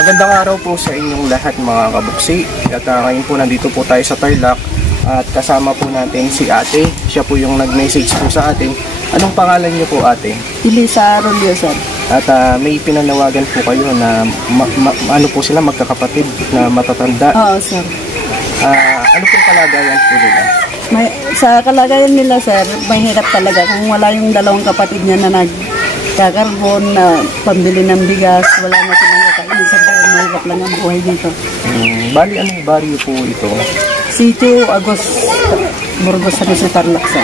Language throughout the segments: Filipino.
Magandang araw po sa inyong lahat mga kabuksi. At ngayon po nandito po tayo sa Tarlac at kasama po natin si ate. Siya po yung nag-message po sa atin. Anong pangalan niyo po ate? Elisa Arroyo, sir. At may pinanawagan po kayo na ano po sila magkakapatid na matatanda. Oo, sir. Ano pong kalagayan po nila? Sa kalagayan nila, sir, may hirap talaga. Kung wala yung dalawang kapatid niya na nagkakarbon, na pambili ng bigas, wala na silang kakainin, sir. Mahirap lang ang buhay dito. Bali, anong baryo po ito? Sitio Agos, Burgos, sa Tarlac, sir.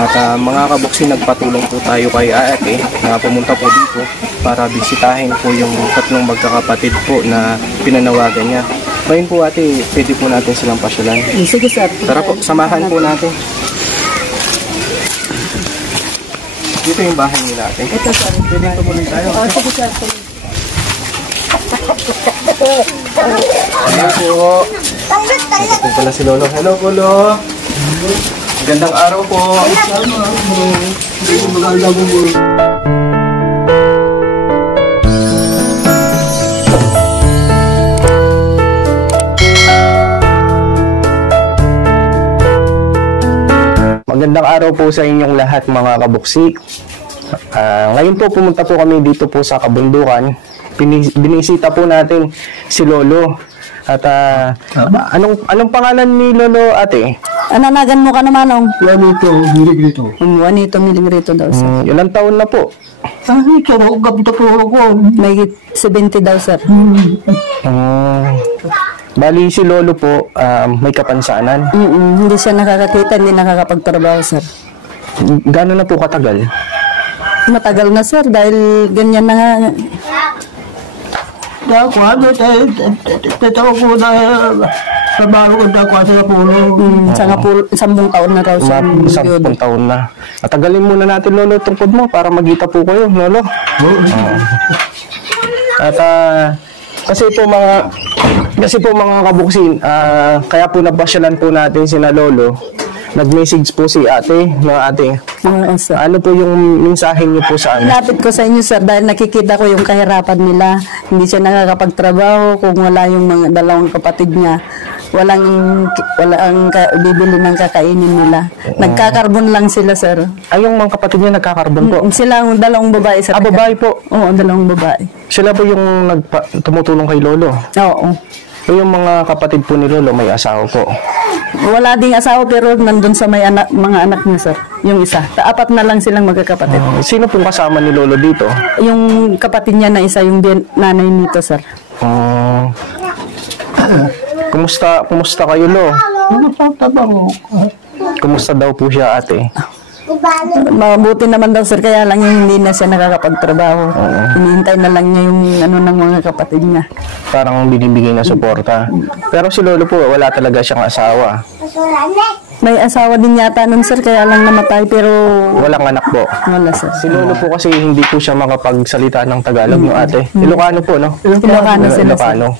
At mga kabuksi, nagpatulong po tayo kay ate na pumunta po dito para bisitahin po yung tatlong magkakapatid po na pinanawagan niya. Ngayon po ate, pwede po natin silang pasyalan. Sige, sir. Tara po, samahan po natin. Dito yung bahay nila ate. Ito, sir. Pwede tumuloy tayo. Sige, sir. Hello po. Ito po pala si Lolo. Hello po, Lolo. Magandang araw po. Magandang araw po sa inyong lahat mga kabuksi. Ngayon po pumunta po kami dito po sa kabundukan. Binisita po natin si Lolo. At anong pangalan ni Lolo ate? Ananagan mo ka naman, oh. Juanito Miligrito. Juanito Miligrito daw, sir. Ilang taon na po? Ito, gabita po ako. May 70 daw, sir. Bali si Lolo po, may kapansanan. Hindi siya nakakakita, hindi nakakapagtrabaho, sir. Gano'n na po katagal? Matagal na, sir, dahil ganyan na nga. Ako, ano, tatawa ko na trabaho ko na ako sa pulo. Sambong taon na raw siya. 10 taon na. At tagalin muna natin, Lolo, tungkod mo para magkita po kayo, Lolo. At kasi po mga kabuksin, kaya po napasyalan po natin sina Lolo. Nag-message po si ate, ano po yung mensahe niyo po sa amin? Lapit ko sa inyo, sir, dahil nakikita ko yung kahirapan nila. Hindi siya nakakapagtrabaho kung wala yung mga dalawang kapatid niya. Walang bibili ng kakainin nila. Nagkakarbon lang sila, sir. Ay, yung mga kapatid niya nagkakarbon po? Sila ang dalawang babae, sir. Babae po? Oo, dalawang babae. Sila po yung tumutulong kay Lolo? Oo. Yung mga kapatid po ni Lolo may asawa po? Wala ding asawa pero nandun sa mga anak niya, sir. Yung isa. Apat na lang silang magkakapatid. Sino pong kasama ni Lolo dito? Yung kapatid niya na isa, yung nanay nito, sir. Kumusta kayo, Lo? Kumusta daw po siya, ate? Mabuti naman daw, sir, kaya lang yung hindi na siya nakakapagtrabaho. Hinihintay na lang niya yung ng mga kapatid niya. Parang binibigay na suporta. Pero si Lolo po, wala talaga siyang asawa. May asawa din yata nun, sir, kaya lang namatay, pero walang anak po? Wala, sir. Si Lolo po kasi hindi po siya makapagsalita ng Tagalog, no, ate? Ilocano po, no? Ilocano sila, Ilocano.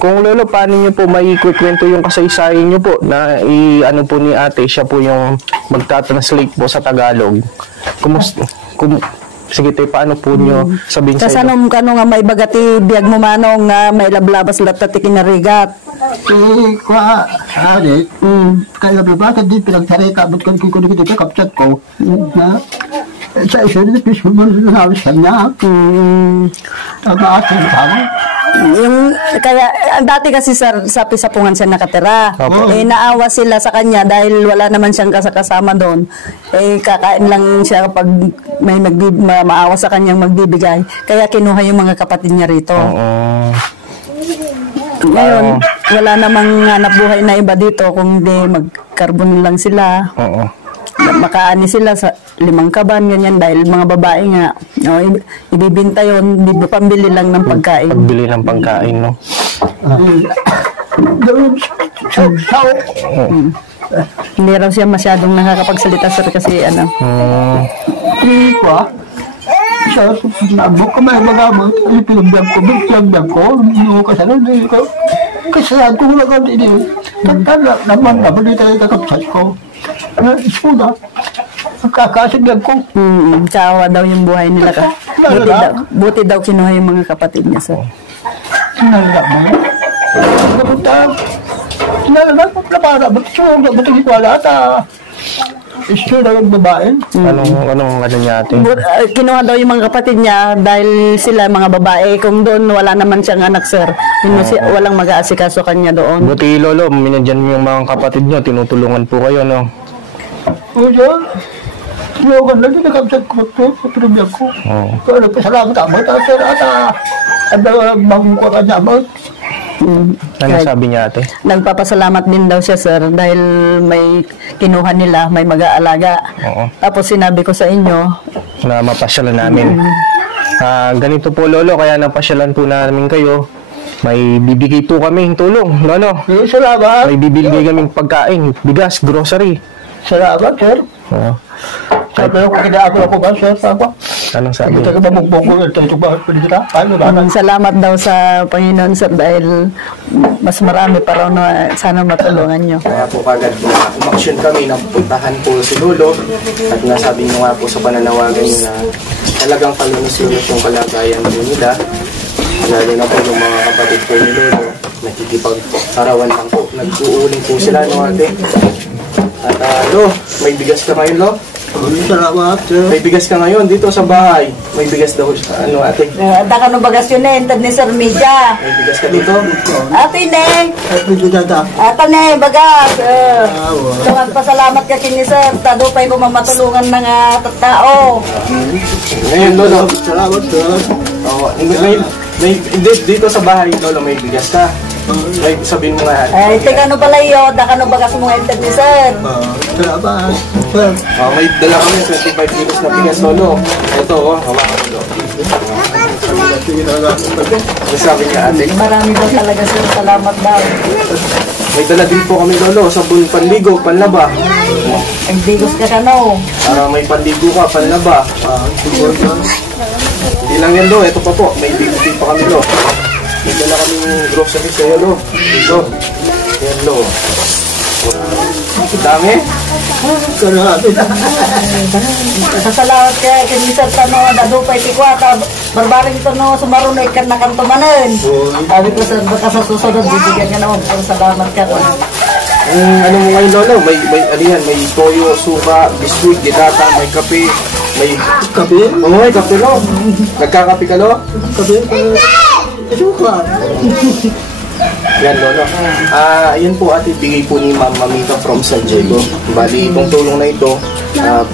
Kung Lolo, paano niyo po maikikwento yung kasaysayan niyo po na ano po ni ate, siya po yung magta-translate po sa Tagalog. Sige tayo, paano po niyo sabihin sa inyo? Kasanong nga may bagati biyag mo manong nga may lablabas latati kinarigat. Kwa, adik, kaya babata din pinagtarita, ba't ko dito kapsat ko, sa isa rin, piso mo na siya niya. Tama ating tama. Kaya, dati kasi sa Pisapungan siya nakatira. Naawa sila sa kanya dahil wala naman siyang kasama doon. Kakain lang siya kapag may maawa sa kanyang magbibigay. Kaya kinuha yung mga kapatid niya rito. Ngayon, wala namang hanap buhay na iba dito kung hindi magkarbon lang sila. Makaani sila sa 5 kaban, ganyan, dahil mga babae nga, ibibinta yun, pambili lang ng pagkain. Pagbili ng pagkain, no? Hindi raw siya masyadong nakakapagsalita, sir, kasi ano. Siya, nabok ko may magamot, pinagbiyak ko, pinagbiyak ko, kasalan ko. Kasalan ko wala kang hindi. Tanda naman, nabalita yung kakapsat ko. Ispuda. Kakasiglag ko. Tsawa daw yung buhay nila ka. Buti daw kinuha yung mga kapatid niya, sir. Nalala mo. Napunta. Nalala mo. Napara. Ba't hindi ko wala ata. Isu na yung babae. Anong ano niya ate? Kinuha daw yung mga kapatid niya dahil sila mga babae. Kung doon wala naman siyang anak, sir. Walang mag-aasikaso kanya doon. Buti lolo, minadyan mo yung mga kapatid niyo, tinutulungan po kayo, no? Oo, dyan. Tiyogan lang din nakamsat ko sa pinabiyag ko. Kaya nagpasalamat ako. Sir, magmangkwa ka niya mo. Ano sabi niya ate? Nagpapasalamat din daw siya, sir, dahil may kinuha nila, may mag-aalaga. Oo. Tapos sinabi ko sa inyo Na mapasyalan namin. Ganito po lolo, kaya napasyalan po namin kayo. May bibigay po kami tulong, lolo. Salamat. May bibigay kaming pagkain, bigas, grocery. Salamat, sir. Oo. Sabi ko, kinaako ako ba, sir? Sabi ko. Anong sabi? Ito ka ba magboko? Ito ba? Pwede kita? Paano ba? salamat daw sa Panginoon, sir, dahil mas marami pa raw na sana matulungan nyo. Kaya po kagad umaksyon kami, napuntahan po si lolo. At nasabi niyo nga po sa pananawagan niyo na talagang palunos-lunos yung kalagayan po nila. Lalo na po yung mga kapatid po ni lolo. Nakikipag-arawan lang po. Nag-uuling po sila, no ate? At lo, may bigas ka ngayon, lo? Salamat, sir. May bigas ka ngayon dito sa bahay. May bigas daw sa ano ate? Daka no bagas yun eh, intad ni Sir Media. May bigas ka dito? Ate ne, Pwede data. ata ne, bagas. So, pasalamat ka kini Sir, tadupay ko mamatulungan ng tao. Ngayon, lolo. Salamat, sir. Oh, dito sa bahay, lolo, may bigas ka. May sabihin mo nga. Ay, teka no pala yun, daka no bagas mo intad ni Sir. Salamat, sir. May dala kami 25 kilos na bigas, lolo. Ito, hawakan mo, lolo. May sabi nga ate. Marami daw talaga Sir, salamat daw. May dala din po kami, lolo, sabon, panligo, panlaba. Nagbigos ka no. Para may panligo ka, panlaba. Hindi lang yan, lo. Ito pa po. May bibigay pa kami, lo. May dala kaming grocery sa'yo, lo. Ito. Yan, lo. Dami. Salamat ka kini Sir tano dadupay tikwata barbaring ito no sumarunay ka na kantumanen. Sabi ko Sir baka sa susunod bibigyan ka naman pero salamat ka. Ano mo ngayon, lolo? May ano yan? May toyo, suka, biskuit, gitata, may kape. May Kape? Oo, may kape, lo. Nagkakape ka, lo? Kape? Suka. Yan, lolo. Yan po ate, bigay po ni Ma'am Mamita from San Diego. Bali, itong tulong na ito,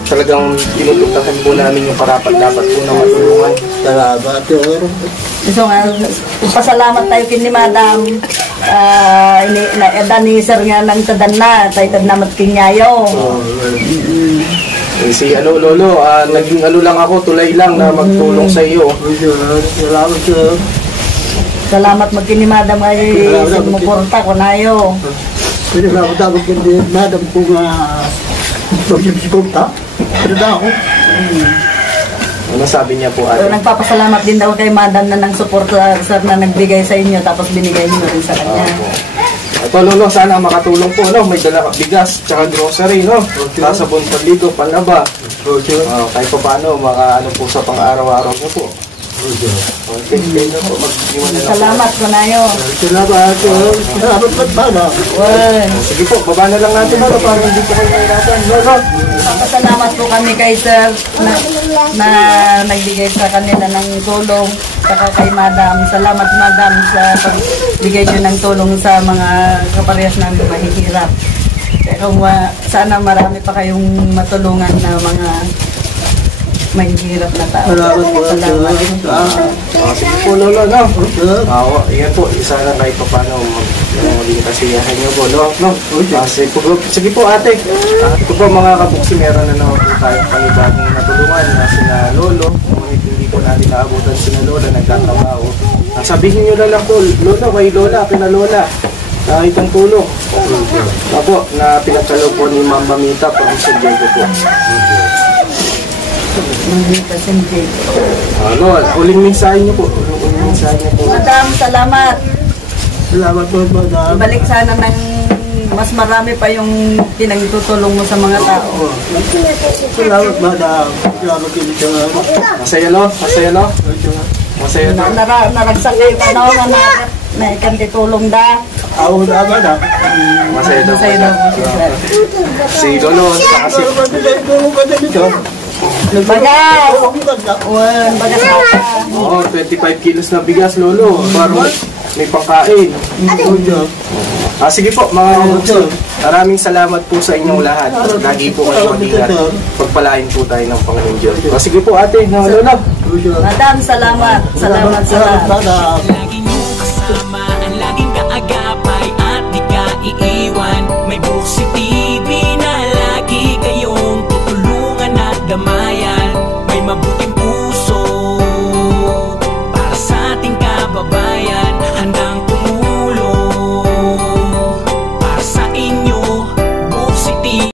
talagang tinutugtahan po namin yung dapat po na matulungan. Salamat, sir. So nga pasalamat tayo kini Madam na ni Sir nga nang tadan na tayo tad na matkinyayo. Si lolo, naging lang ako, tulay lang na magtulong sa iyo. Salamat, sir. Salamat magkini Madam ay sumuporta ko nayo. Pwede ba ako tawag kindi Madam kung pag-sipunta? Pwede ba ako? Ano sabi niya po So, ate? nagpapasalamat din daw kay Madam na nang suporta Sir na nagbigay sa inyo tapos binigay niyo rin sa kanya. Ito, lolo, sana makatulong po, no? May dala bigas, tsaka grocery, no? Sabon, panligo, panlaba. Kahit pa paano, ano po sa pang-araw-araw po po. Okay, po, mag-iwan na lang. Salamat ko nayo. Salamat, sir. Salamat, Madam. Sige po, baba na lang natin, lolo, para hindi po kayo mahirapan, lolo. Pasalamat po kami kay Sir na nagbigay sa kanila ng tulong saka kay Madam. Salamat Madam sa pagbigay niyo ng tulong sa mga kaparehas namin mahihirap. Pero sana marami pa kayong matulungan na mga mahihirap na tao. Salamat po. Salamat. Sige po, lolo, no? Yan po, isa na kahit pa paano maging kasiyahan niyo po, no? Sige po, ate. Ito po, mga kabuksi, meron na naman po tayo panibagong natulungan na sina lolo. Kung hindi po natin naabutan sina lola, nagtatrabaho. Sabihin niyo lang po, lolo, kay lola, pinalola. Itong tulong. Apo, na pinagkalo po ni Ma'am Mamita from San Diego po. Uling mensahe niyo po. Madam, salamat. Salamat po, Madam. Ibalik sana ng mas marami pa yung pinagtutulong mo sa mga tao. Salamat, Madam. Salamat, Madam. Masaya, lo? Masaya, lo? Masaya daw. Naragsak kayo panahon na may kanti tulong da. Ako na ba na? Masaya daw. Masaya daw po si sir. Si Lolo, saka si... Bagay! Bagas ata. Oo, 25 kilos na bigas, Lolo. Parang may pangkain. Sige po, mga kabuksi. Maraming salamat po sa inyong lahat. Lagi po kayo mag-ingat. Pagpalain po tayo ng Panginoon Diyos. Sige po, ate, Lolo. Madam, salamat. Salamat. Salamat.